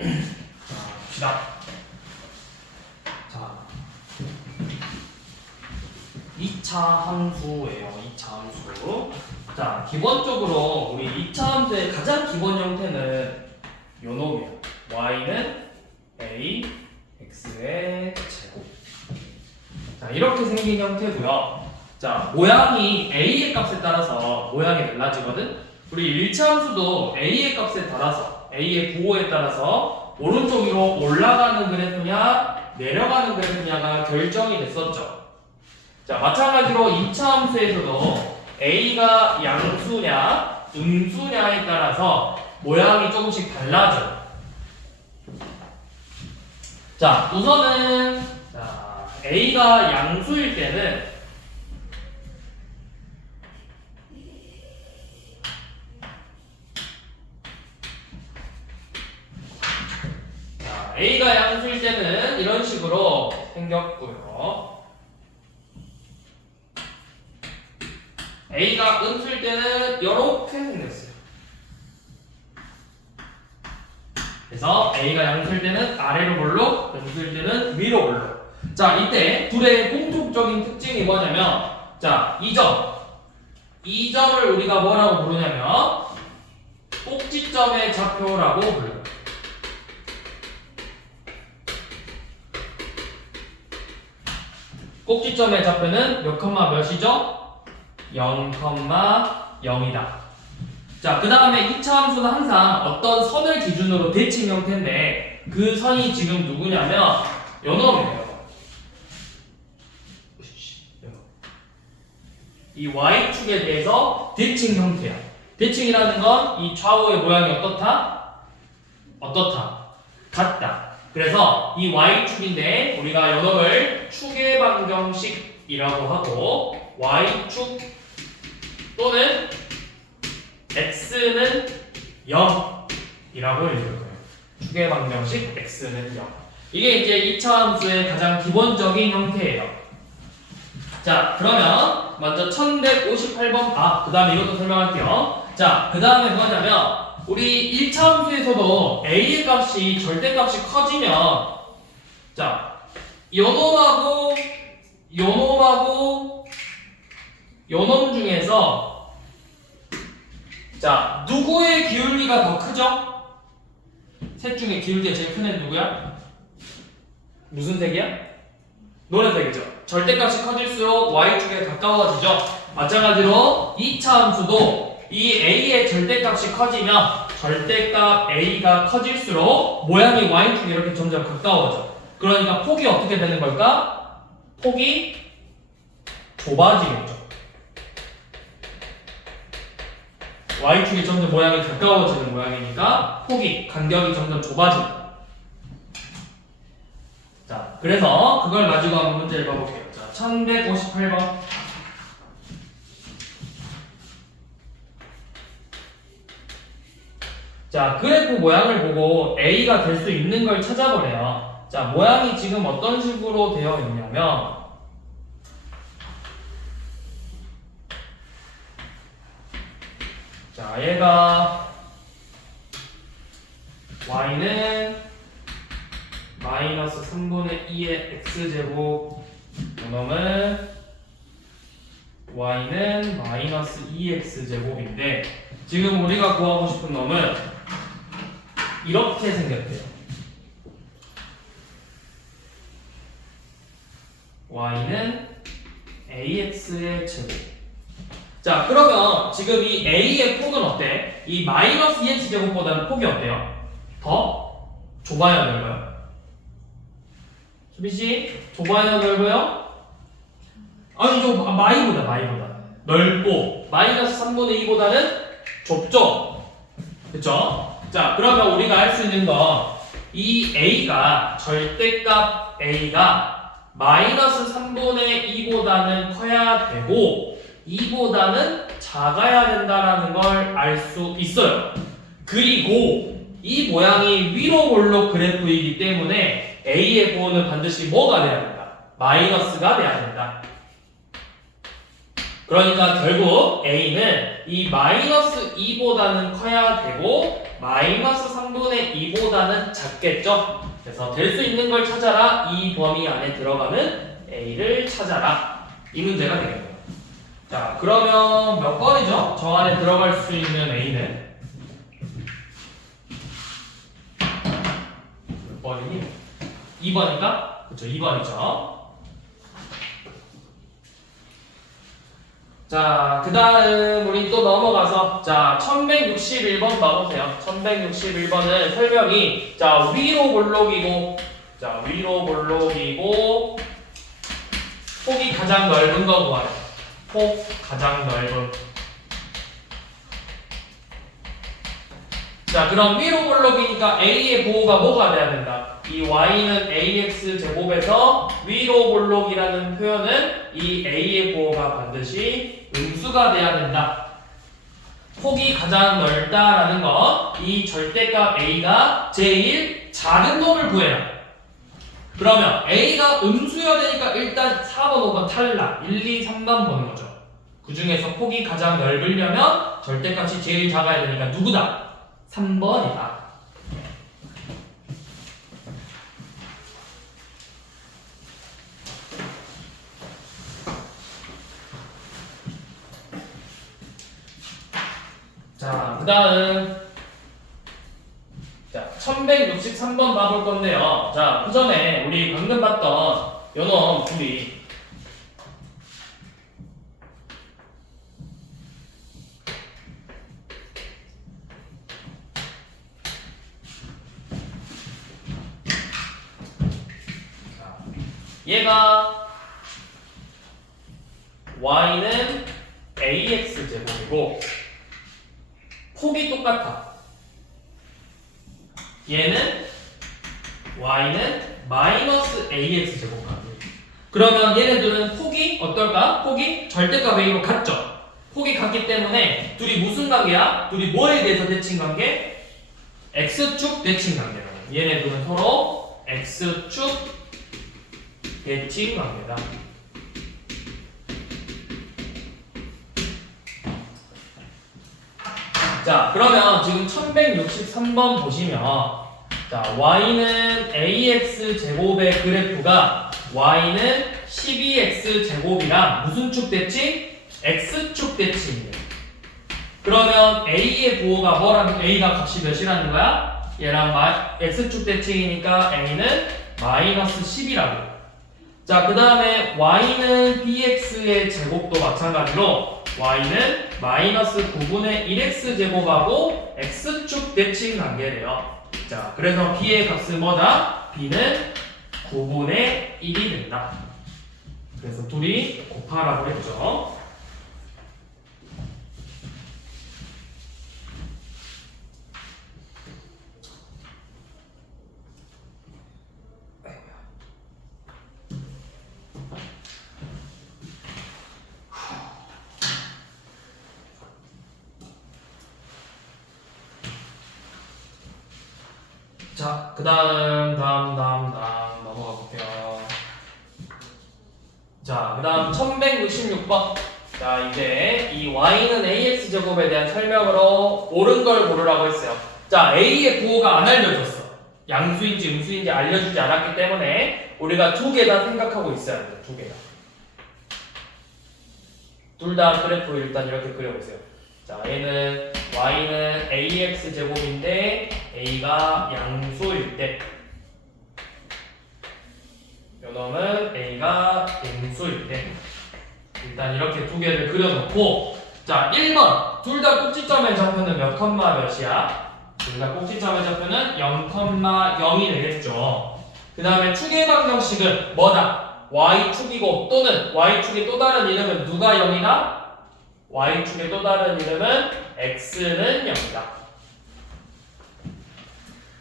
봅시다. 자, 2차 함수예요. 2차 함수. 자, 기본적으로 우리 2차 함수의 가장 기본 형태는 요 놈이에요. y는 a, x의 제곱. 자, 이렇게 생긴 형태고요. 자, 모양이 a의 값에 따라서 모양이 달라지거든. 우리 1차 함수도 a의 값에 따라서 a의 부호에 따라서 오른쪽 위로 올라가는 그래프냐 내려가는 그래프냐가 결정이 됐었죠. 자, 마찬가지로 2차 함수에서도 a가 양수냐 음수냐에 따라서 모양이 조금씩 달라져요. 자, 우선은 a가 양수일 때는 a가 양수일 때는 이런 식으로 생겼고요. a가 음수일 때는 이렇게 생겼어요. 그래서 a가 양수일 때는 아래로 볼록, 음수일 때는 위로 볼록. 자, 이때 둘의 공통적인 특징이 뭐냐면, 자, 이 점을 우리가 뭐라고 부르냐면 꼭지점의 좌표라고 불러요. 꼭지점의 좌표는 몇 컴마 몇이죠? 0,0이다. 자, 그 다음에 2차 함수는 항상 어떤 선을 기준으로 대칭 형태인데 그 선이 지금 누구냐면 요 놈이에요. 이 y축에 대해서 대칭 형태야. 대칭이라는 건 이 좌우의 모양이 어떻다? 같다. 그래서 이 y축인데 우리가 요 놈을 축의 방정식이라고 하고 y축 또는 x는 0이라고 읽을 거예요. 축의 방정식 x는 0. 이게 이제 2차 함수의 가장 기본적인 형태예요. 자, 그러면 먼저 1158번 그 다음에 이것도 설명할게요. 자, 그 다음에 뭐냐면 우리 1차 함수에서도 a의 값이 절대값이 커지면 자, 요놈하고 요놈 중에서 자, 누구의 기울기가 더 크죠? 셋 중에 기울기가 제일 큰 애는 누구야? 무슨 색이야? 노란색이죠. 절대값이 커질수록 y축에 가까워지죠. 마찬가지로 2차 함수도 이 a의 절대값이 커지면 절대값 a가 커질수록 모양이 y축에 이렇게 점점 가까워져. 그러니까 폭이 어떻게 되는 걸까? 폭이 좁아지겠죠. y축이 점점 모양이 가까워지는 모양이니까 간격이 점점 좁아진다. 자, 그래서 그걸 가지고 한번 문제를 봐볼게요. 자, 1158번. 자, 그래프 모양을 보고 a가 될 수 있는 걸 찾아보래요. 자, 모양이 지금 어떤 식으로 되어 있냐면 자, 얘가 y는 마이너스 3분의 2의 x제곱 요놈은 y는 마이너스 2x제곱인데 지금 우리가 구하고 싶은 놈은 이렇게 생겼대요. y는 ax의 제곱. 자, 그러면 지금 이 a의 폭은 어때? 이 마이너스 2x제곱보다는 폭이 어때요? 더 좁아요, 넓어요? 수빈씨, 좁아요, 넓어요? 아니죠, 마이보다 넓고 마이너스 3분의 2보다는 좁죠? 그쵸? 자, 그러면 우리가 알 수 있는 건 이 a가 절대값 a가 마이너스 3분의 2보다는 커야 되고 2보다는 작아야 된다라는 걸 알 수 있어요. 그리고 이 모양이 위로 볼록 그래프이기 때문에 a의 부호는 반드시 뭐가 돼야 된다? 마이너스가 돼야 된다. 그러니까 결국 a는 이 마이너스 2보다는 커야 되고 마이너스 3분의 2보다는 작겠죠? 그래서 될 수 있는 걸 찾아라. 이 범위 안에 들어가는 a를 찾아라. 이 문제가 되겠네요. 자, 그러면 몇 번이죠? 저 안에 들어갈 수 있는 a는 몇 번이니? 2번인가? 그렇죠, 2번이죠. 자, 그 다음 우리 또 넘어가서 자 1161번 봐보세요. 1161번은 설명이 자 위로 볼록이고 자 위로 볼록이고 폭이 가장 넓은 거 구하래. 폭 가장 넓은. 자, 그럼 위로 볼록이니까 a의 부호가 뭐가 돼야 된다? 이 y는 ax 제곱에서 위로 볼록이라는 표현은 이 a의 부호가 반드시 음수가 돼야 된다. 폭이 가장 넓다라는 건 이 절대값 a가 제일 작은 놈을 구해라. 그러면 a가 음수여야 되니까 일단 4번, 5번 탈락. 1, 2, 3번 보는 거죠. 그 중에서 폭이 가장 넓으려면 절대값이 제일 작아야 되니까 누구다? 3번이다. 자, 그 다음 자 1163번 봐볼 건데요. 자, 그 전에 우리 방금 봤던 요놈 둘이 얘가 y는 ax 제곱이고 폭이 똑같아. 얘는 y는 마이너스 ax 제곱하고. 그러면 얘네들은 폭이 어떨까? 폭이 절대값 a로 같죠? 폭이 같기 때문에 둘이 무슨 관계야? 둘이 뭐에 대해서 대칭 관계? x축 대칭 관계다. 얘네들은 서로 x축 대칭 관계다. 자, 그러면 지금 1163번 보시면 자, y는 ax 제곱의 그래프가 y는 12x 제곱이랑 무슨 축 대칭? x축 대칭이에요. 그러면 a의 부호가 뭐라는 a가 값이 몇이라는 거야? 얘랑 x축 대칭이니까 a는 마이너스 10이라고. 자, 그 다음에 y는 bx의 제곱도 마찬가지로 y는 마이너스 9분의 1x 제곱하고 x축 대칭 관계래요. 자, 그래서 b의 값은 뭐다? b는 9분의 1이 된다. 그래서 둘이 곱하라고 했죠. 자, 그 다음 넘어가 볼게요. 자, 그 다음 1166번. 자, 이제 이 y는 ax 제곱에 대한 설명으로 옳은 걸 고르라고 했어요. 자, a의 부호가 안 알려줬어. 양수인지 음수인지 알려주지 않았기 때문에 우리가 두 개 다 생각하고 있어야 돼요. 두 개 다. 둘 다 그래프 일단 이렇게 그려보세요. 자, 얘는 y는 ax 제곱인데 a가 양수일 때 요놈은 a가 음수일 때 일단 이렇게 두 개를 그려놓고 자 1번 둘 다 꼭지점의 좌표는 몇 컴마 몇이야? 둘 다 꼭지점의 좌표는 0,0이 되겠죠. 그 다음에 축의 방정식은 뭐다? y축이고 또는 y축의 또 다른 이름은 누가 0이다? y축의 또 다른 이름은 x는 0이다.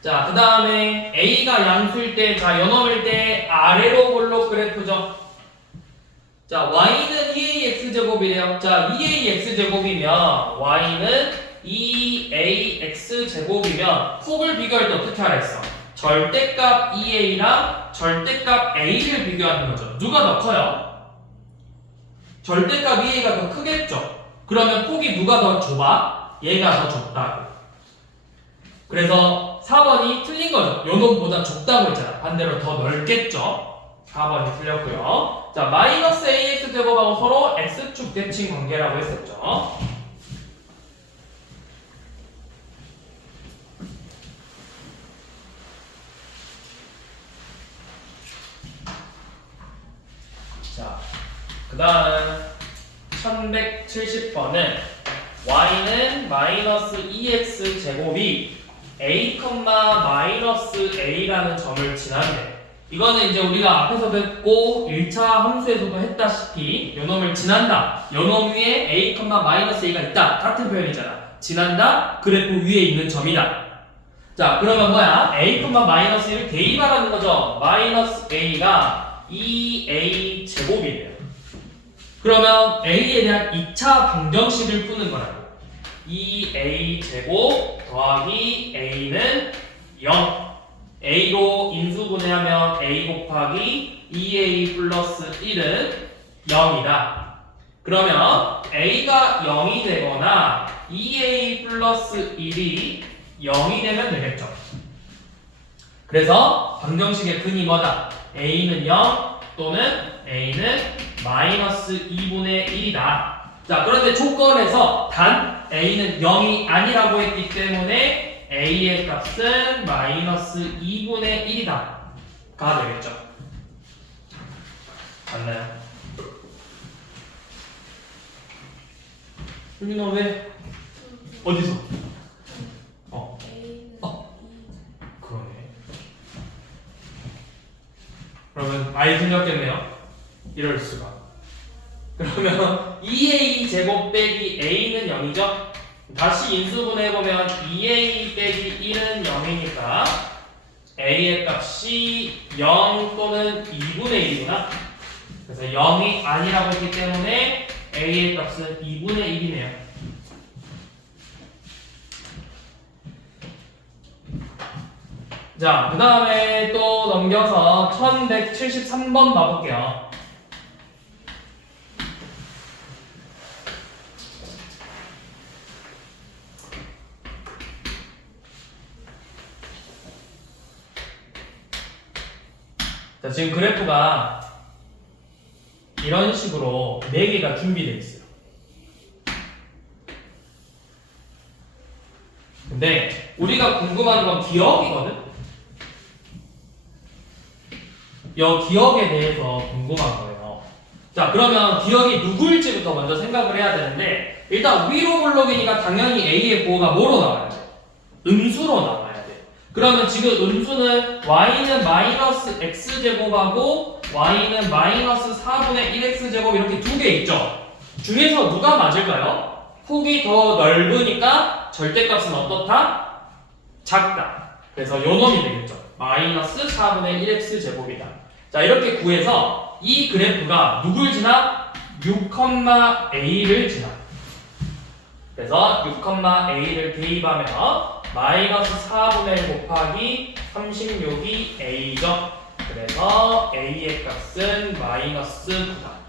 자, 그 다음에 a가 양수일 때, 자, 요놈일 때 아래로 볼록 그래프죠. 자, y는 2ax 제곱이래요. 자, 2ax 제곱이면 y는 2ax 제곱이면 폭을 비교할 때 어떻게 하라 했어? 절대값 2a랑 절대값 a를 비교하는 거죠. 누가 더 커요? 절대값 2a가 더 크겠죠. 그러면 폭이 누가 더 좁아? 얘가 더 좁다고. 그래서 4번이 틀린 거죠. 요 놈보다 좁다고 했잖아. 반대로 더 넓겠죠. 4번이 틀렸고요. 자, 마이너스 ax 제곱하고 서로 x축 대칭 관계라고 했었죠. 자, 그 다음 1170번은 y는 마이너스 2x 제곱이 a, 마이너스 a라는 점을 지나는데, 이거는 이제 우리가 앞에서도 했고 1차 함수에서도 했다시피 요 놈을 지난다, 요 놈 위에 a, 마이너스 a가 있다, 같은 표현이잖아. 지난다, 그래프 위에 있는 점이다. 자, 그러면 뭐야? a, 마이너스 1을 대입하라는 거죠. 마이너스 a가 2a 제곱이래요. 그러면 a에 대한 2차 방정식을 푸는 거라고. 2a 제곱 더하기 a는 0. a로 인수분해하면 a 곱하기 2a 플러스 1은 0이다. 그러면 a가 0이 되거나 2a 플러스 1이 0이 되면 되겠죠. 그래서 방정식의 근이 뭐다? a는 0 또는 a는 마이너스 2분의 1이다. 자, 그런데 조건에서 단 a는 0이 아니라고 했기 때문에 a의 값은 마이너스 2분의 1이다 가 되겠죠. 맞나요? 윤민아 왜? 어디서? 그러네. 그러면 많이 틀렸겠네요. 이럴 수가. 그러면 2a 제곱 빼기 a는 0이죠? 다시 인수분해해보면 2a 빼기 1은 0이니까 a의 값이 0 또는 2분의 1이구나. 그래서 0이 아니라고 했기 때문에 a의 값은 2분의 1이네요. 자, 그 다음에 또 넘겨서 1173번 봐볼게요. 자, 지금 그래프가 이런 식으로 4개가 준비되어 있어요. 근데 우리가 궁금한 건 기억이거든? 이 기억에 대해서 궁금한 거예요. 자, 그러면 기억이 누구일지부터 먼저 생각을 해야 되는데, 일단 위로 블록이니까 당연히 a의 부호가 뭐로 나와야 돼? 음수로 나와야 돼. 그러면 지금 음수는 y는 마이너스 x제곱하고 y는 마이너스 4분의 1x제곱 이렇게 두 개 있죠? 중에서 누가 맞을까요? 폭이 더 넓으니까 절대값은 어떻다? 작다. 그래서 요 놈이 되겠죠. 마이너스 4분의 1x제곱이다. 자, 이렇게 구해서 이 그래프가 누굴 지나? 6,a를 지나. 그래서 6,a를 대입하면 마이너스 4분의 1 곱하기 36이 a죠. 그래서 a의 값은 마이너스 9다.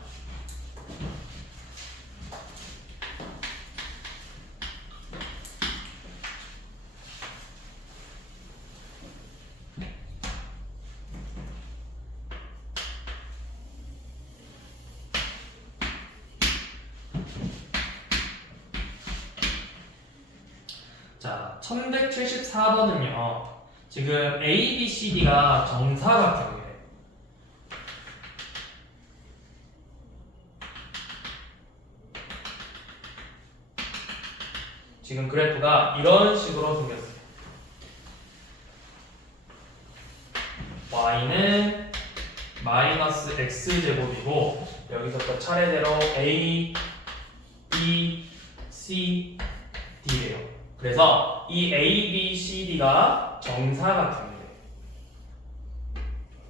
자, 1174번은요. 지금 A, B, C, D가 정사각형이에요. 지금 그래프가 이런 식으로 생겼어요. y는 마이너스 x제곱이고 여기서부터 차례대로 A, B, C, D예요. 그래서 이 A, B, C, D가 정사각형이에요.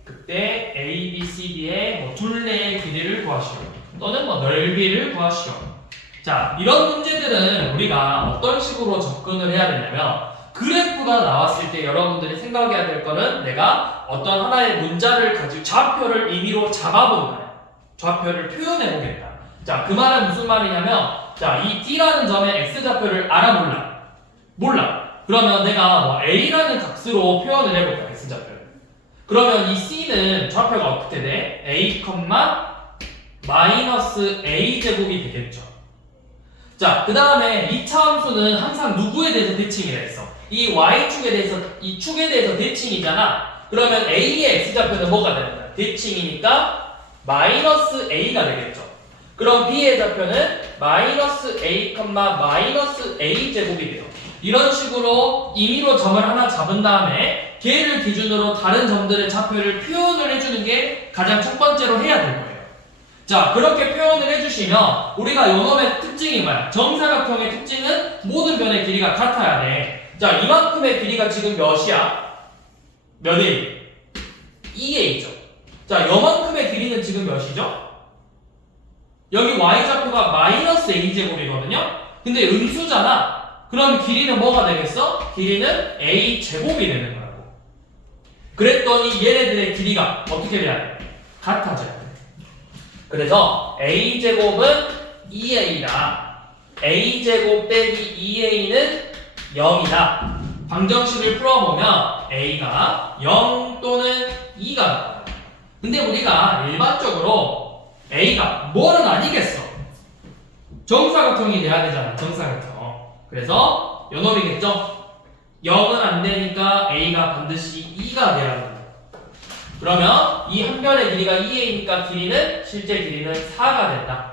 그때 A, B, C, D의 뭐 둘레의 길이를 구하시오. 또는 뭐 넓이를 구하시오. 자, 이런 문제들은 우리가 어떤 식으로 접근을 해야 되냐면 그래프가 나왔을 때 여러분들이 생각해야 될 거는 내가 어떤 하나의 문자를 가지고 좌표를 임의로 잡아본다. 좌표를 표현해 보겠다. 자, 그 말은 무슨 말이냐면 자, 이 D라는 점의 X좌표를 알아 몰라? 몰라. 그러면 내가 뭐 a라는 값으로 표현을 해볼까, x좌표를. 그러면 이 c는 좌표가 어떻게 돼? a, 마이너스 a 제곱이 되겠죠. 자, 그 다음에 이 차함수는 항상 누구에 대해서 대칭이 됐어? 이 y축에 대해서, 이 축에 대해서 대칭이잖아. 그러면 a의 x좌표는 뭐가 되는 거야? 대칭이니까 마이너스 a가 되겠죠. 그럼 b의 좌표는 마이너스 a, 마이너스 a 제곱이 돼요. 이런 식으로 임의로 점을 하나 잡은 다음에 걔를 기준으로 다른 점들의 좌표를 표현을 해주는 게 가장 첫 번째로 해야 될 거예요. 자, 그렇게 표현을 해주시면 우리가 요놈의 특징이 뭐야? 정사각형의 특징은 모든 변의 길이가 같아야 돼. 자, 이만큼의 길이가 지금 몇이야? 몇이? 2A죠. 자, 요만큼의 길이는 지금 몇이죠? 여기 y좌표가 마이너스 a제곱이거든요? 근데 음수잖아. 그럼 길이는 뭐가 되겠어? 길이는 a제곱이 되는 거라고. 그랬더니 얘네들의 길이가 어떻게 돼야 돼? 같아져야 돼. 그래서 a제곱은 2a다. a제곱 빼기 2a는 0이다. 방정식을 풀어보면 a가 0 또는 2가 나와요. 근데 우리가 일반적으로 a가 뭐는 아니겠어. 정사각형이 돼야 되잖아. 정사각형. 그래서 요놈이겠죠? 0은 안 되니까 a가 반드시 2가 돼야 된다. 그러면 이 한 변의 길이가 2a니까 길이는 실제 길이는 4가 된다.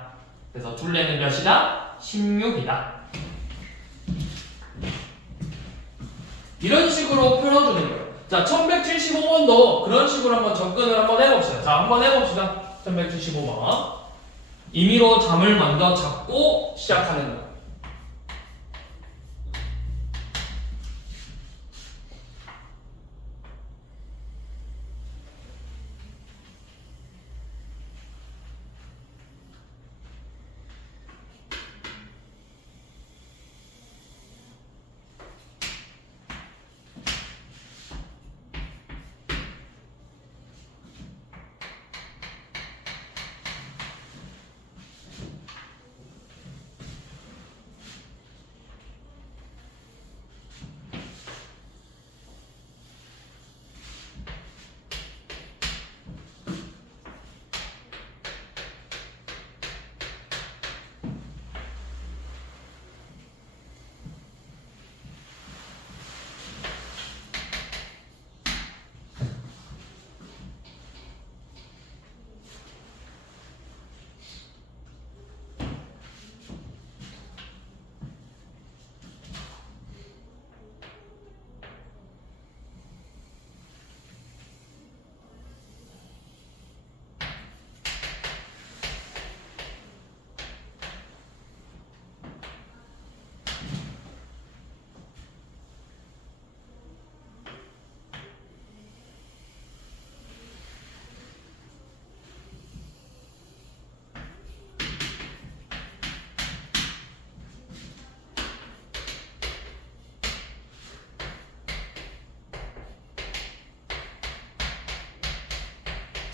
그래서 둘레는 몇이다? 16이다. 이런 식으로 풀어주는 거예요. 자, 1175번도 그런 식으로 한번 접근을 한번 해봅시다. 자, 한번 해봅시다. 1175번. 임의로 점을 먼저 잡고 시작하는 거예요.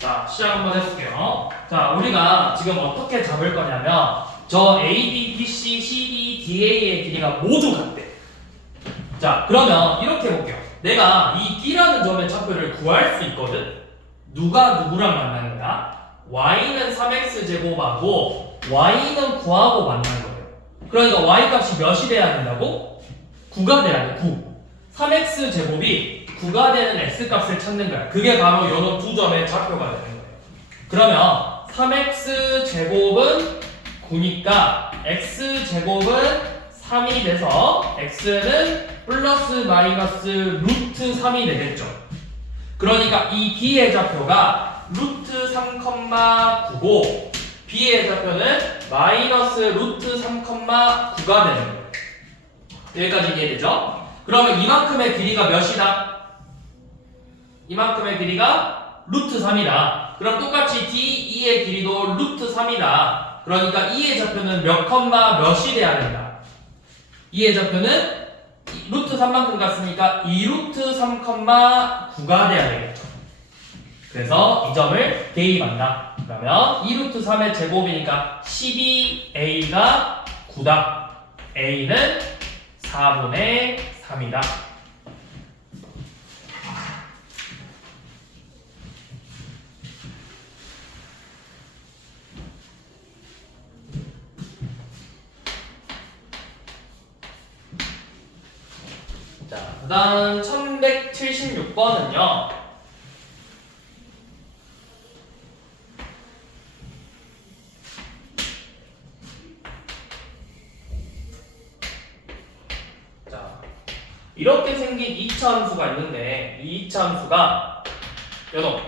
자, 시작 한번 해볼게요. 자, 우리가 지금 어떻게 잡을 거냐면 저 AB, BC, CD, DA의 길이가 모두 같대. 자, 그러면 이렇게 해볼게요. 내가 이 D라는 점의 좌표를 구할 수 있거든. 누가 누구랑 만나는 거야? Y는 3X제곱하고 Y는 9하고 만난 거예요. 그러니까 Y 값이 몇이 돼야 된다고? 9가 돼야 돼. 9. 3X제곱이 9가 되는 X값을 찾는 거야. 그게 바로 요 두 점의 좌표가 되는 거예요. 그러면 3X제곱은 9니까 X제곱은 3이 돼서 X는 플러스 마이너스 루트 3이 되겠죠. 그러니까 이 B의 좌표가 루트 3,9고 B의 좌표는 마이너스 루트 3,9가 되는 거예요. 여기까지 이해되죠? 그러면 이만큼의 길이가 몇이다? 이만큼의 길이가 루트 3이다. 그럼 똑같이 D2의 길이도 루트 3이다. 그러니까 2의 좌표는 몇 컴마 몇이 돼야 된다. 2의 좌표는 루트 3만큼 갔으니까 2루트 3,9가 돼야 되겠죠. 그래서 이 점을 대입한다. 그러면 2루트 3의 제곱이니까 12A가 9다. A는 4분의 3이다. 자, 그 다음 1176번은요. 자, 이렇게 생긴 2차 함수가 있는데 이 2차 함수가 요놈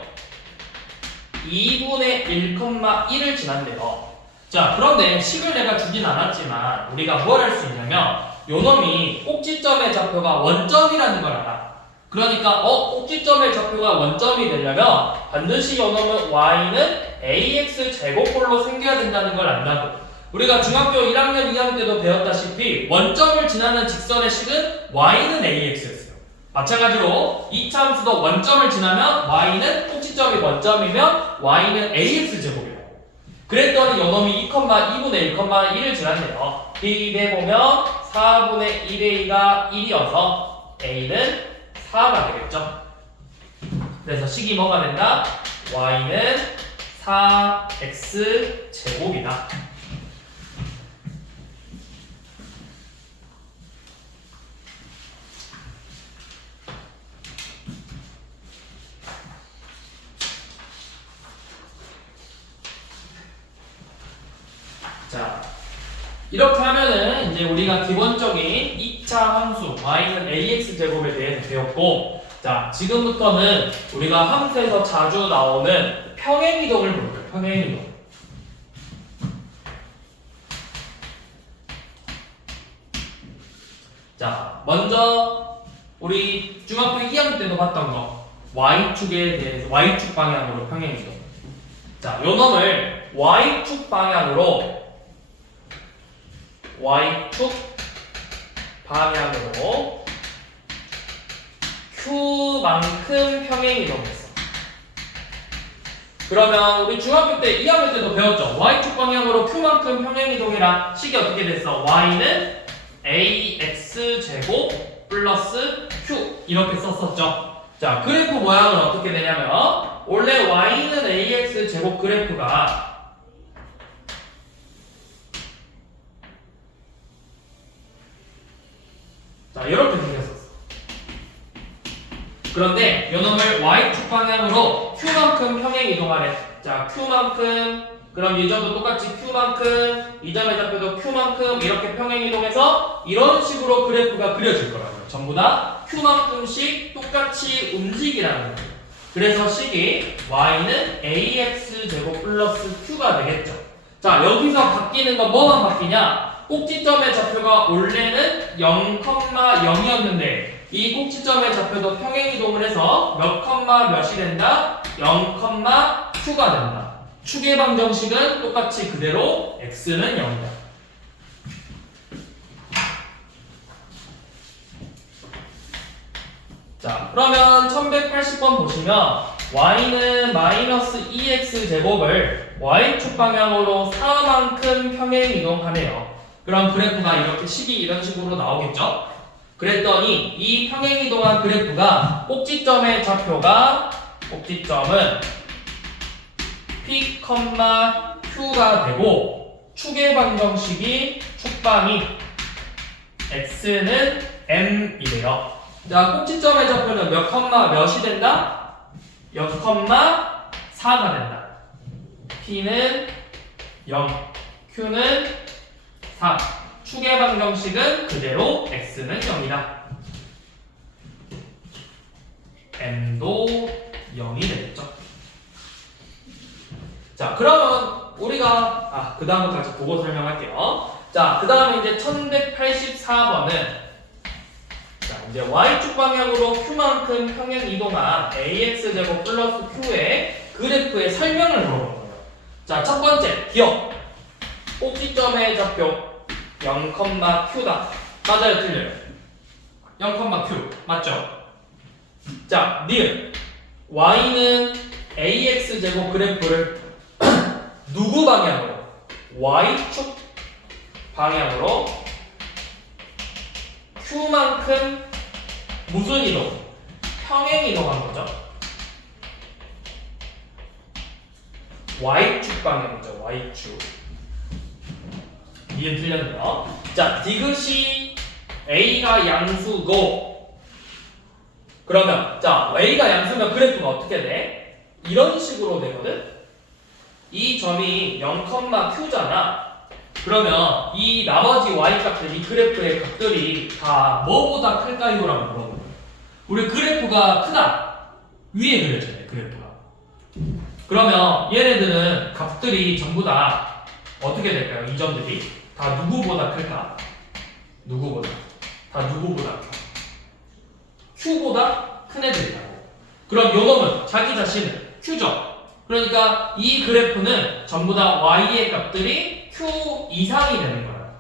2분의 1,1을 지난대요. 자, 그런데 식을 내가 주진 않았지만 우리가 뭘 할 수 있냐면 요놈이 꼭지점의 좌표가 원점이라는 걸 알아. 그러니까 꼭지점의 좌표가 원점이 되려면 반드시 요놈은 y는 ax 제곱꼴로 생겨야 된다는 걸 안다고. 우리가 중학교 1학년, 2학년 때도 배웠다시피 원점을 지나는 직선의 식은 y는 ax였어요. 마찬가지로 2차 함수도 원점을 지나면 y는 꼭지점이 원점이면 y는 ax 제곱이에요. 그랬더니 요놈이 2,2분의 1,1을 지났네요. 비교해보면 4분의 1a가 1이어서 a는 4가 되겠죠. 그래서 식이 뭐가 된다? y는 4x 제곱이다. 자, 이렇게 하면은 이제 우리가 기본적인 2차 함수 y는 ax 제곱에 대해서 배웠고, 자, 지금부터는 우리가 함수에서 자주 나오는 평행이동을 볼게요. 평행이동. 자, 먼저 우리 중학교 2학년 때도 봤던 거 y축에 대해서 y축 방향으로 평행이동. 자, 요 놈을 y축 방향으로 Q만큼 평행이동했어. 그러면 우리 중학교 때 2학년 때도 배웠죠. Y축 방향으로 Q만큼 평행이동이라 식이 어떻게 됐어? Y는 AX 제곱 플러스 Q 이렇게 썼었죠. 자, 그래프 모양은 어떻게 되냐면 원래 Y는 AX 제곱 그래프가 자, 이렇게 생겼었어. 그런데 요놈을 y축 방향으로 q만큼 평행 이동하래. 자, q만큼, 그럼 이 점도 똑같이 q만큼, 이 점의 좌표도 q만큼 이렇게 평행 이동해서 이런 식으로 그래프가 그려질 거라고요. 전부 다 q만큼씩 똑같이 움직이라는 거예요. 그래서 식이 y는 ax 제곱 플러스 q가 되겠죠. 자, 여기서 바뀌는 건 뭐만 바뀌냐? 꼭지점의 좌표가 원래는 0,0이었는데 이 꼭지점의 좌표도 평행이동을 해서 몇 컴마 몇이 된다? 0,q가 된다. 축의 방정식은 똑같이 그대로 x는 0이다. 자, 그러면 1180번 보시면 y는 마이너스 2x 제곱을 y축 방향으로 4만큼 평행 이동하네요. 그럼 그래프가 이렇게 식이 이런 식으로 나오겠죠? 그랬더니 이 평행 이동한 그래프가 꼭지점의 좌표가 꼭지점은 p, q가 되고 축의 방정식이 축방이 x는 m이래요. 자, 꼭지점의 좌표는 몇 컴마 몇이 된다? 0,4가 된다. p는 0, q는 4. 축의 방정식은 그대로 x는 0이다. m도 0이 되겠죠. 자, 그러면 우리가 그 다음까지 보고 설명할게요. 자, 그 다음에 이제 1184번은 자, 이제 y축 방향으로 q만큼 평행 이동한 ax 제곱 플러스 q의 그래프의 설명을 물어보는 거예요. 자, 첫 번째 기억. 꼭지점의 좌표 0,q다. 맞아요, 틀려요? 0,q 맞죠? 자, 니은 y는 ax 제곱 그래프를 누구 방향으로? y축 방향으로 q만큼 무슨 이동? 평행 이동한 거죠. Y축 방향이죠. Y축. 이해 틀렸네요. 자, 디귿이 A가 양수고, 그러면 자 A가 양수면 그래프가 어떻게 돼? 이런 식으로 되거든. 이 점이 0,Q잖아. 그러면 이 나머지 Y 값들, 이 그래프의 값들이 다 뭐보다 클까요? 라고 물어보는 거야. 우리 그래프가 크다. 위에 그려져요, 그래프가. 그러면 얘네들은 값들이 전부 다 어떻게 될까요? 이 점들이 다 누구보다 클까? 누구보다? 다 누구보다 클까? Q보다 큰 애들이라고. 그럼 요 놈은 자기 자신은 Q죠. 그러니까 이 그래프는 전부 다 Y의 값들이 Q 이상이 되는 거예요.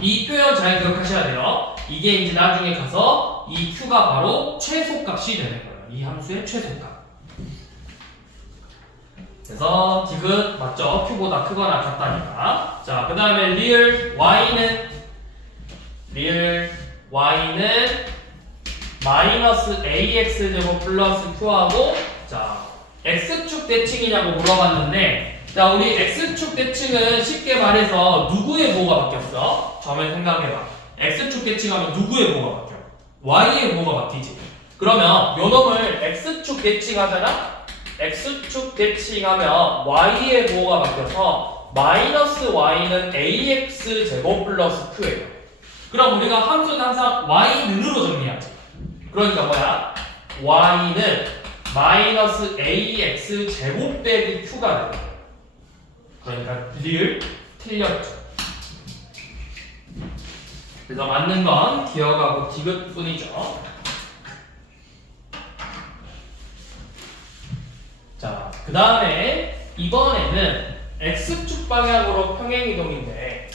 이 표현 잘 기억하셔야 돼요. 이게 이제 나중에 가서 이 Q가 바로 최소값이 되는 거예요. 이 함수의 최소값. 그래서 디귿 맞죠? Q보다 크거나 같다니까. 자, 그 다음에 리을 Y는 마이너스 AX 제곱 플러스 Q하고, 자, X축 대칭이냐고 물어봤는데, 자, 우리 X축 대칭은 쉽게 말해서 누구의 보호가 바뀌었어? 처음에 생각해봐. X축 대칭하면 누구의 보호가 바뀌어? Y의 보호가 바뀌지. 그러면 요 놈을 X축 대칭하잖아? X축 대칭하면 Y의 보호가 바뀌어서 마이너스 Y는 AX 제곱 플러스 Q예요. 그럼 우리가 함수는 항상 Y는으로 정리하지. 그러니까 뭐야? Y는 마이너스 AX 제곱 빼기 Q가 되는 거예요. 그러니까 리을 틀렸죠. 그래서 맞는 건 기억하고 디귿 뿐이죠. 자, 그 다음에 이번에는 X축 방향으로 평행이동인데,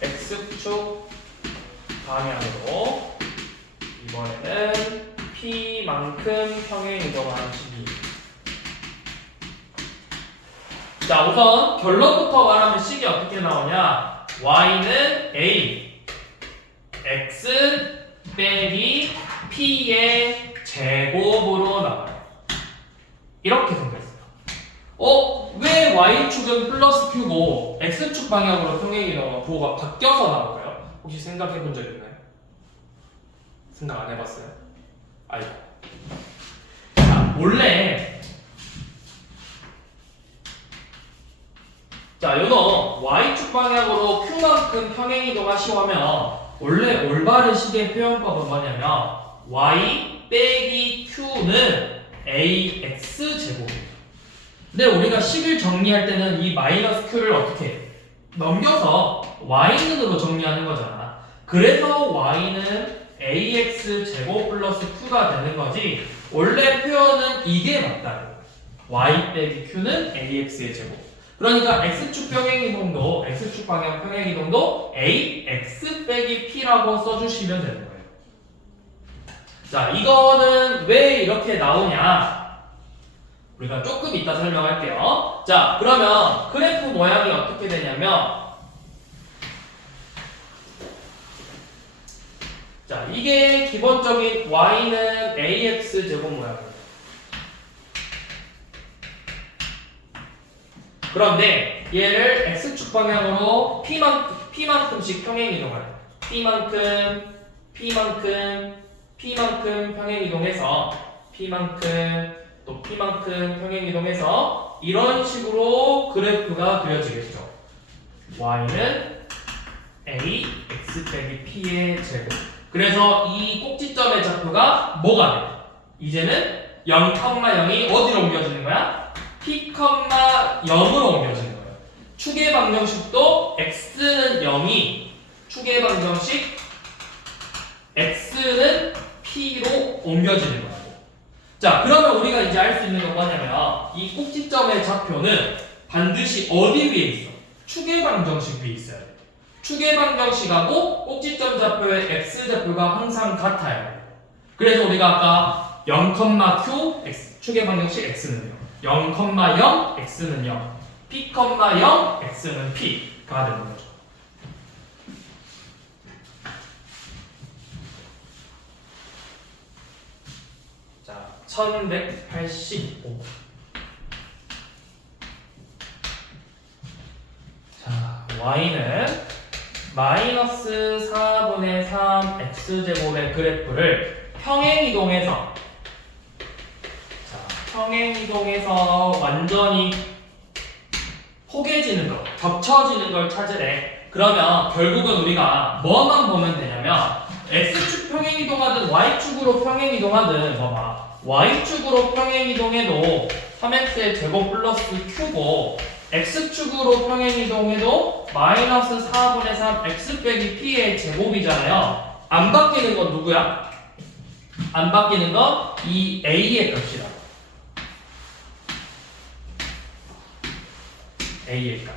X축 방향으로 이번에는 P만큼 평행이동하는 식이. 자, 우선 결론부터 말하면 식이 어떻게 나오냐? Y는 A, X 빼기 P의 제곱으로 나와요. 이렇게 생겼어요. 왜 Y축은 플러스 Q고 X축 방향으로 평행이동하고 부호가 바뀌어서 나올까요? 혹시 생각해 본 적 있나요? 생각 안 해봤어요? 아이고. 자, 원래 자, 요거 Y축 방향으로 Q만큼 평행이동하시오 하면 원래 올바른 식의 표현법은 뭐냐면 Y 빼기 Q는 AX 제곱입니다. 근데 우리가 식을 정리할 때는 이 마이너스 Q를 어떻게 해? 넘겨서 Y는으로 정리하는 거잖아. 그래서 Y는 AX 제곱 플러스 Q가 되는 거지, 원래 표현은 이게 맞다. Y 빼기 Q는 AX의 제곱. 그러니까 X축 평행이동도, X축 방향 평행이동도 AX 빼기 P라고 써주시면 되는 거예요. 자, 이거는 왜 이렇게 나오냐? 우리가 조금 이따 설명할게요. 자, 그러면 그래프 모양이 어떻게 되냐면, 자, 이게 기본적인 Y는 AX 제곱 모양이에요. 그런데 얘를 X축 방향으로 P만큼씩 평행이동해요. P만큼 평행이동해서 또 P만큼 평행이동해서 이런 식으로 그래프가 그려지겠죠. Y는 A, X 빼기 P의 제곱. 그래서 이 꼭지점의 좌표가 뭐가 돼? 이제는 0,0이 어디로 옮겨지는 거야? P,0으로 옮겨지는 거예요. 축의 방정식도 X는 0이 축의 방정식 X는 P로 옮겨지는 거예요. 자, 그러면 우리가 이제 알 수 있는 건 뭐냐면 이 꼭지점의 좌표는 반드시 어디 위에 있어? 축의 방정식 위에 있어야 돼. 축의 방정식하고 꼭지점 좌표의 X좌표가 항상 같아요. 그래서 우리가 아까 0,Q X, 축의 방정식 X는 0, 0,0 X는 0, P,0 X는 P가 되는 거죠. 1185. 자, y는 마이너스 4분의 3 x제곱의 그래프를 평행이동해서 완전히 포개지는 거, 겹쳐지는 걸 찾으래. 그러면 결국은 우리가 뭐만 보면 되냐면 x축 평행이동하든 y축으로 평행이동하든 봐봐. y축으로 평행이동해도 3x의 제곱 플러스 q고 x축으로 평행이동해도 마이너스 4분의 3 x 빼기 p의 제곱이잖아요. 안 바뀌는 건 누구야? 안 바뀌는 건 이 a의 값이다. a의 값.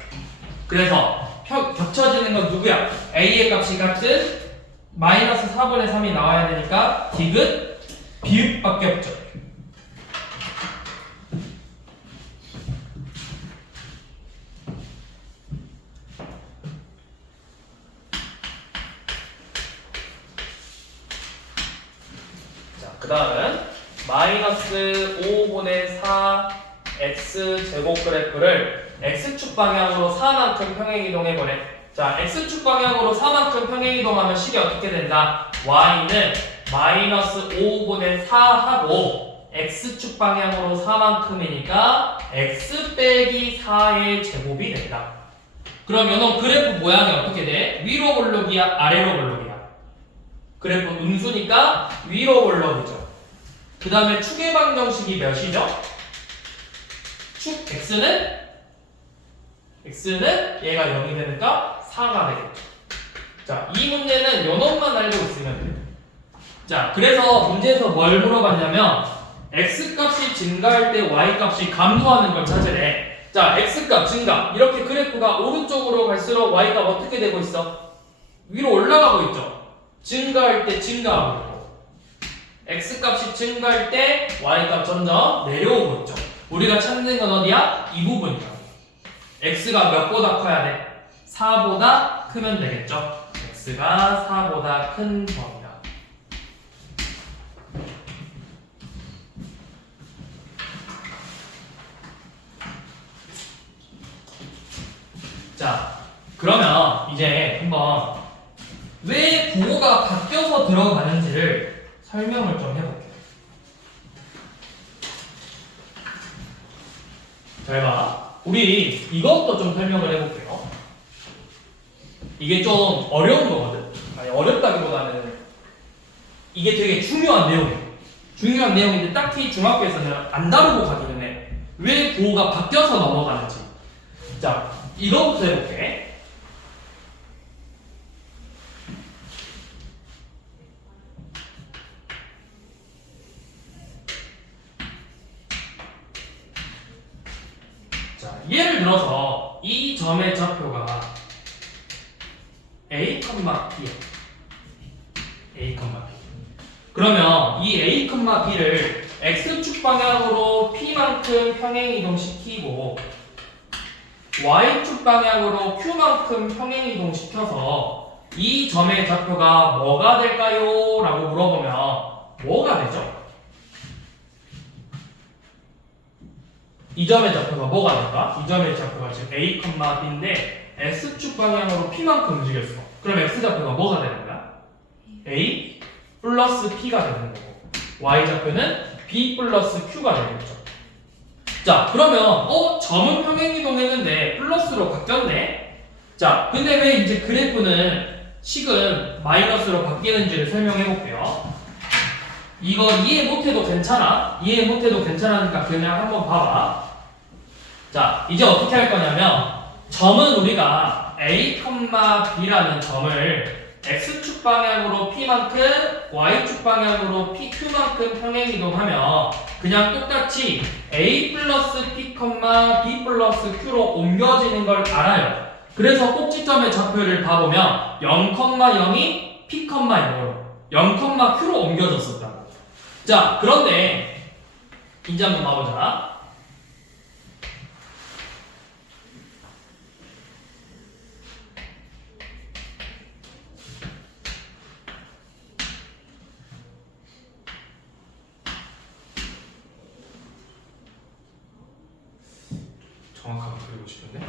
그래서 겹쳐지는 건 누구야? a의 값이 같은 마이너스 4분의 3이 나와야 되니까 디귿, 비읍밖에 없죠. 자, 그 다음은 마이너스 5분의 4 x제곱 그래프를 x축 방향으로 4만큼 평행이동해보래. 자, x축 방향으로 4만큼 평행이동하면 식이 어떻게 된다? y는 마이너스 5분의 4하고 x축 방향으로 4만큼이니까 x 빼기 4의 제곱이 된다. 그럼 요놈 그래프 모양이 어떻게 돼? 위로 볼록이야? 아래로 볼록이야? 그래프 음수니까 위로 볼록이죠. 그 다음에 축의 방정식이 몇이죠? 축 x는 얘가 0이 되니까 4가 되겠죠. 자, 이 문제는 요놈만 알고 있으면 돼요. 자, 그래서 문제에서 뭘 물어봤냐면 x값이 증가할 때 y값이 감소하는 걸 찾으래. 자, x값 증가. 이렇게 그래프가 오른쪽으로 갈수록 y값 어떻게 되고 있어? 위로 올라가고 있죠. 증가할 때 증가하고 있고 x값이 증가할 때 y값 점점 내려오고 있죠. 우리가 찾는 건 어디야? 이 부분이야. x가 몇보다 커야 돼? 4보다 크면 되겠죠. x가 4보다 큰 범위다. 자, 그러면 이제 한번 왜 부호가 바뀌어서 들어가는지를 설명을 좀 해볼게요. 잘 봐. 우리 이것도 좀 설명을 해볼게요. 이게 좀 어려운 거거든. 아니, 어렵다기보다는 이게 되게 중요한 내용이에요. 중요한 내용인데 딱히 중학교에서는 안 다루고 가기는 해. 왜 부호가 바뀌어서 넘어가는지. 자, 이거부터 해볼게. 자, 예를 들어서 이 점의 좌표가 a, p야. a, p. 그러면 이 a, p를 x축 방향으로 p만큼 평행이동시키고 y축 방향으로 q만큼 평행이동시켜서 이 점의 좌표가 뭐가 될까요? 라고 물어보면 뭐가 되죠? 이 점의 좌표가 뭐가 될까? 이 점의 좌표가 지금 a, b인데 x축 방향으로 p만큼 움직였어. 그럼 x좌표가 뭐가 되는 거야? a 플러스 p가 되는 거고 y좌표는 b 플러스 q가 되겠죠. 자, 그러면 점은 평행이동했는데 플러스로 바뀌었네? 자, 근데 왜 이제 그래프는 식은 마이너스로 바뀌는지를 설명해 볼게요. 이거 이해 못해도 괜찮아. 이해 못해도 괜찮으니까 그냥 한번 봐봐. 자, 이제 어떻게 할 거냐면 점은 우리가 a, b라는 점을 x축 방향으로 p만큼 y축 방향으로 q만큼 평행이동하면 그냥 똑같이 a 플러스 p, b 플러스 q로 옮겨지는 걸 알아요. 그래서 꼭지점의 좌표를 봐보면 0,0이 p, 0으로 0,q로 옮겨졌었다고. 자, 그런데 이제 한번 봐보자. 그리고 싶은데.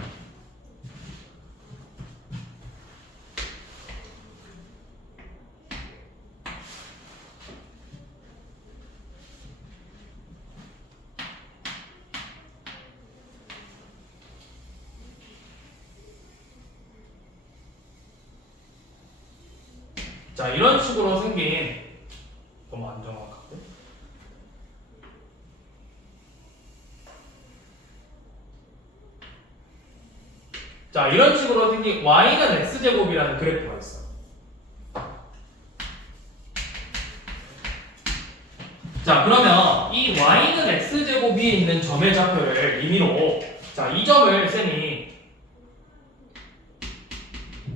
자, 이런 식으로 생긴 너무 안 정확한데? 자, 이런 식으로 생긴 y는 x제곱이라는 그래프가 있어. 자, 그러면 이 y는 x제곱 위에 있는 점의 좌표를 의미로, 자, 이 점을 쌤이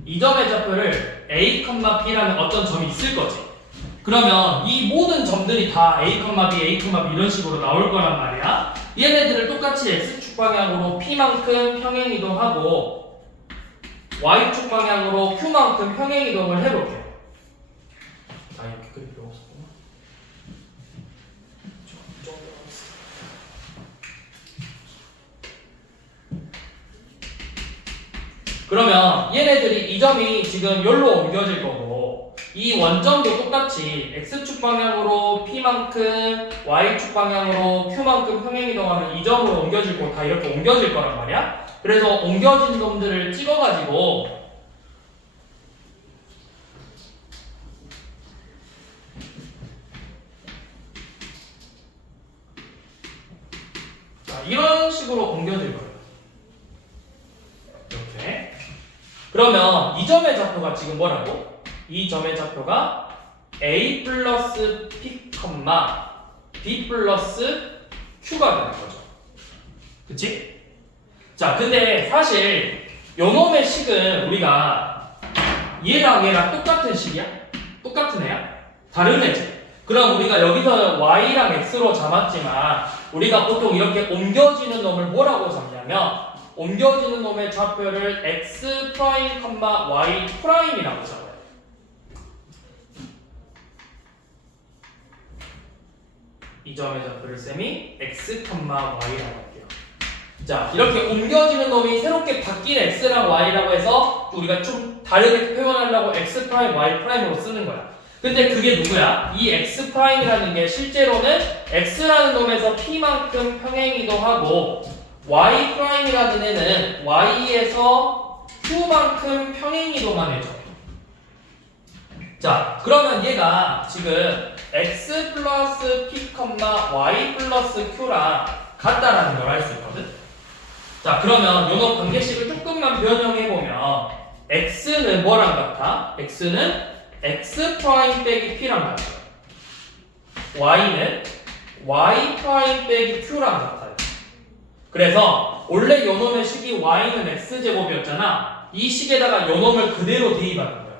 이 점의 좌표를 a, b라는 어떤 점이 있을 거지. 그러면 이 모든 점들이 다 a, b, a, b 이런 식으로 나올 거란 말이야. 얘네들을 똑같이 x축 방향으로 p만큼 평행이동하고 y축 방향으로 q만큼 평행이동을 해볼게요. 아, 이렇게 그릴 필요 없었구나. 그러면 얘네들이 이 점이 지금 여기로 옮겨질 거고 이 원점도 똑같이 x축 방향으로 p만큼 y축 방향으로 q만큼 평행이동하면 이 점으로 옮겨질 거 다 이렇게 옮겨질 거란 말이야. 그래서 옮겨진 놈들을 찍어가지고 자, 이런 식으로 옮겨질 거예요. 이렇게. 그러면 이 점의 좌표가 지금 뭐라고? 이 점의 좌표가 a 플러스 p, b 플러스 q가 되는 거죠. 그치? 자, 근데 사실 요놈의 식은 우리가 얘랑 똑같은 식이야? 똑같은 애야? 다른 애지? 그럼 우리가 여기서 y랑 x로 잡았지만 우리가 보통 이렇게 옮겨지는 놈을 뭐라고 잡냐면 옮겨지는 놈의 좌표를 x 프라임, y 프라임이라고 잡아요. 이 점의 좌표를 쌤이 x, y라고 할게요. 자, 이렇게 옮겨지는 놈이 새롭게 바뀐 x랑 y라고 해서 우리가 좀 다르게 표현하려고 x 프라임, y 프라임으로 쓰는 거야. 근데 그게 누구야? 이 x 프라임이라는 게 실제로는 x라는 놈에서 p만큼 평행이동하고 y 프라임이라는 애는 y에서 q만큼 평행이동하는 애죠. 자, 그러면 얘가 지금 x 플러스 p, y 플러스 q랑 같다라는 걸 알 수 있거든? 자, 그러면 요놈 관계식을 조금만 변형해보면 x는 뭐랑 같아? x는 x 프라임 빼기 p랑 같아. y는 y 프라임 빼기 q랑 같아요. 그래서 원래 요놈의 식이 y는 x제곱이었잖아. 이 식에다가 요놈을 그대로 대입하는 거야.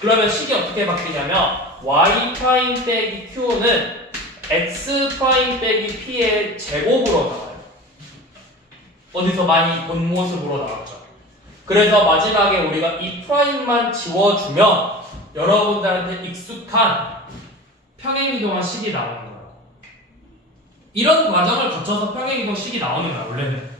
그러면 식이 어떻게 바뀌냐면 y 프라임 빼기 q는 x 프라임 빼기 p의 제곱으로 나와요. 어디서 많이 본 모습으로 나왔죠. 그래서 마지막에 우리가 이 프라임만 지워주면 여러분들한테 익숙한 평행이동한 식이 나오는 거예요. 이런 과정을 거쳐서 평행이동 식이 나오는 거야, 원래는.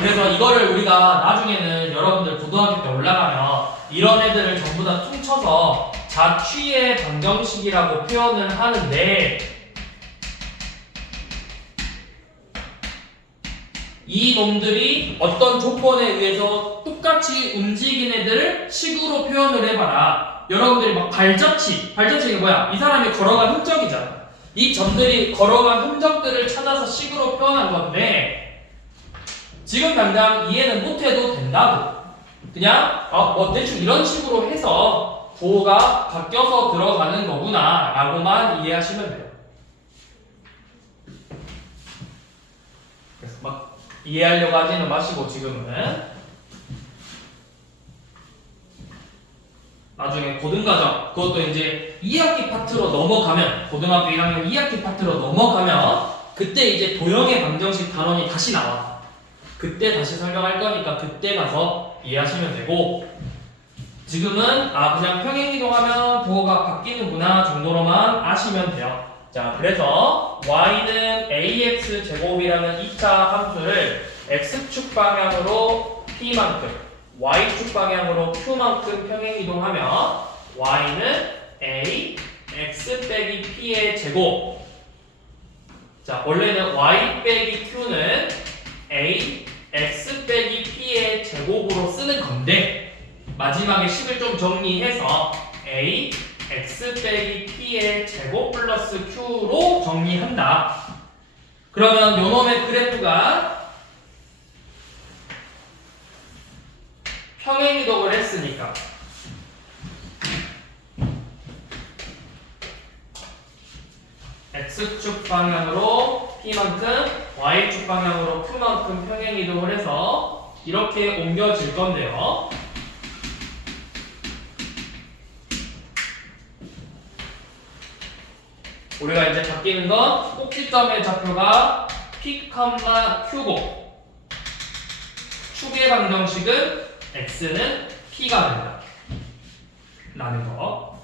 그래서 이거를 우리가 나중에는 여러분들 고등학교 때 올라가면 이런 애들을 전부 다 퉁쳐서 자취의 방정식이라고 표현을 하는데 이 놈들이 어떤 조건에 의해서 똑같이 움직인 애들을 식으로 표현을 해봐라. 여러분들이 막 발자취가 뭐야? 이 사람이 걸어간 흔적이잖아. 이 점들이 걸어간 흔적들을 찾아서 식으로 표현한 건데 지금 당장 이해는 못해도 된다고. 그냥 뭐 대충 이런 식으로 해서 부호가 바뀌어서 들어가는 거구나 라고만 이해하시면 돼요. 그래서 막 이해하려고 하지는 마시고 지금은 나중에 고등과정 그것도 이제 2학기 파트로 넘어가면 고등학교 1학년 2학기 파트로 넘어가면 그때 이제 도형의 방정식 단원이 다시 나와. 그때 다시 설명할 거니까 그때 가서 이해하시면 되고 지금은 그냥 평행이동하면 부호가 바뀌는구나 정도로만 아시면 돼요. 자, 그래서 y는 ax 제곱이라는 2차 함수를 x축 방향으로 p만큼, y축 방향으로 q만큼 평행이동하면 y는 a x 빼기 p의 제곱. 자, 원래는 y 빼기 q는 a x 빼기 p의 제곱으로 쓰는 건데 마지막에 식을 좀 정리해서 a x 빼기 p의 제곱 플러스 q로 정리한다. 그러면 요놈의 그래프가 평행이동을 했으니까 x축 방향으로 p만큼 y축 방향으로 q만큼 평행이동을 해서 이렇게 옮겨질 건데요. 우리가 이제 바뀌는 건 꼭지점의 좌표가 p, q고 축의 방정식은 x는 p가 된다 라는 거.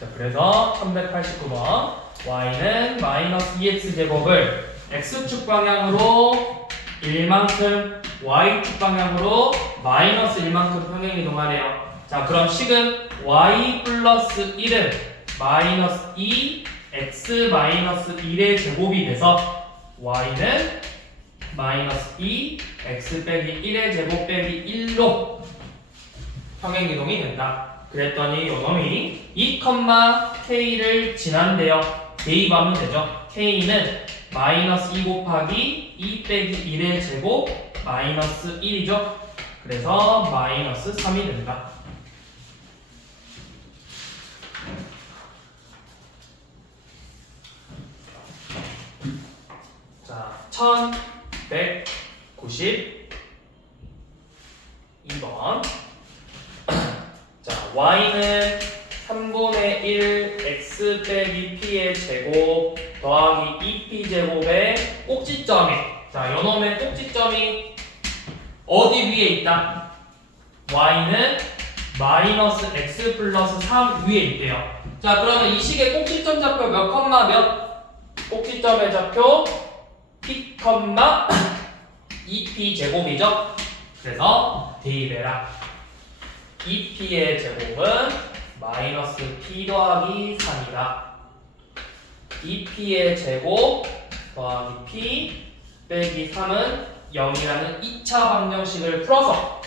자, 그래서 1189번 y는 마이너스 2x 제곱을 x축 방향으로 1만큼 y축 방향으로 마이너스 1만큼 평행이동하네요. 자, 그럼 식은 y 플러스 1은 마이너스 2 x 마이너스 1의 제곱이 돼서 y는 마이너스 2 x 빼기 1의 제곱 빼기 1로 평행이동이 된다. 그랬더니 요놈이 2,k를 지난대요. 대입하면 되죠. k는 마이너스 2 곱하기 2 빼기 1의 제곱 마이너스 1이죠. 그래서 마이너스 3이 된다. 자, 1192번. 자, y는 3분의 1 x 빼기 p의 제곱 더하기 2p 제곱의 꼭지점이, 자, 요놈의 꼭지점이 어디 위에 있다? y는 마이너스 x 플러스 3 위에 있대요. 자, 그러면 이 식의 꼭지점 좌표 몇 컴마 몇? 꼭지점의 좌표 p, 2p 제곱이죠. 그래서 대입해라. 2p의 제곱은 마이너스 p 더하기 3이다. 2p의 제곱 더하기 p 빼기 3은 0이라는 2차 방정식을 풀어서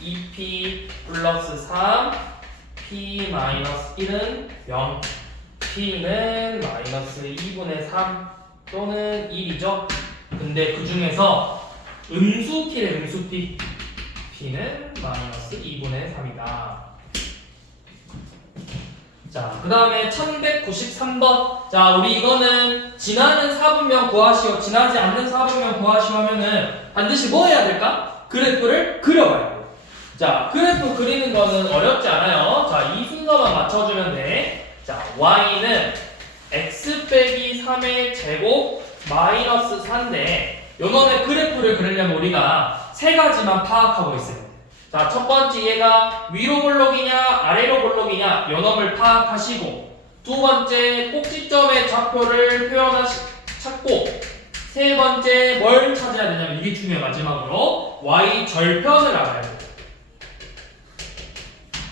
2p 플러스 3 p 마이너스 1은 0 p는 마이너스 2분의 3 또는 1이죠. 근데 그 중에서 음수 p래 음수 p p는 마이너스 2분의 3이다. 자, 그 다음에 1193번. 자, 우리 이거는 지나는 사분면 구하시오, 지나지 않는 사분면 구하시오 하면은 반드시 뭐 해야 될까? 그래프를 그려봐야 돼요. 자, 그래프 그리는 거는 어렵지 않아요. 자, 이 순서만 맞춰주면 돼. 자, y는 x 빼기 3의 제곱 마이너스 4인데 요놈의 그래프를 그리려면 우리가 세 가지만 파악하고 있어요. 자, 첫 번째 얘가 위로 볼록이냐 아래로 볼록이냐 요놈을 파악하시고, 두 번째 꼭지점의 좌표를 찾고, 세 번째 뭘 찾아야 되냐면 이게 중요해. 마지막으로 y 절편을 알아야 돼요.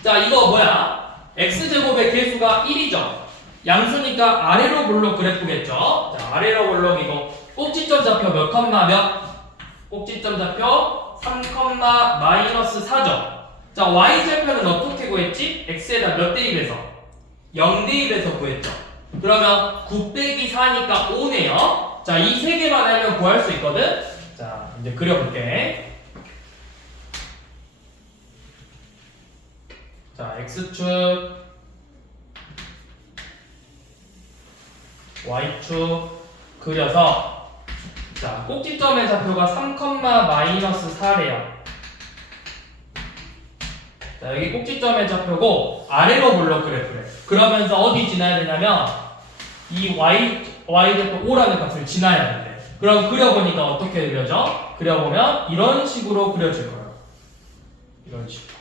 자, 이거 뭐야? x제곱의 개수가 1이죠. 양수니까 아래로 볼록 그래프겠죠. 자, 아래로 볼록이고 꼭지점 좌표 몇 컴마 몇? 꼭지점 좌표 3, 마이너스 4죠. 자, y절편은 어떻게 구했지? x에다 몇 대입해서? 0 대입해서 구했죠. 그러면 9 빼기 4니까 5네요. 자, 이 세 개만 알면 구할 수 있거든. 자, 이제 그려볼게. 자, x축, y축 그려서, 자, 꼭지점의 좌표가 3, 마이너스 4래요. 자, 여기 꼭지점의 좌표고 아래로 볼록 그래프래. 그러면서 어디 지나야 되냐면 이 y좌표 5라는 값을 지나야 되는데, 그럼 그려보니까 어떻게 그려져? 그려보면 이런 식으로 그려질 거예요. 이런 식으로.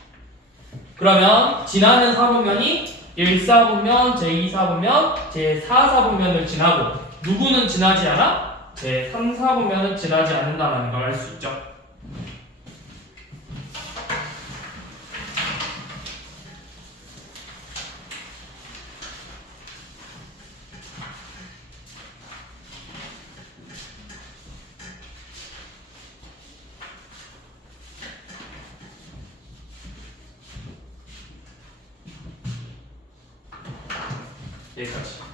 그러면 지나는 사분면이 제1사분면, 제2사분면, 제4사분면을 지나고 누구는 지나지 않아? 제3사분면은 지나지 않는다는 걸 알 수 있죠. 여기까지.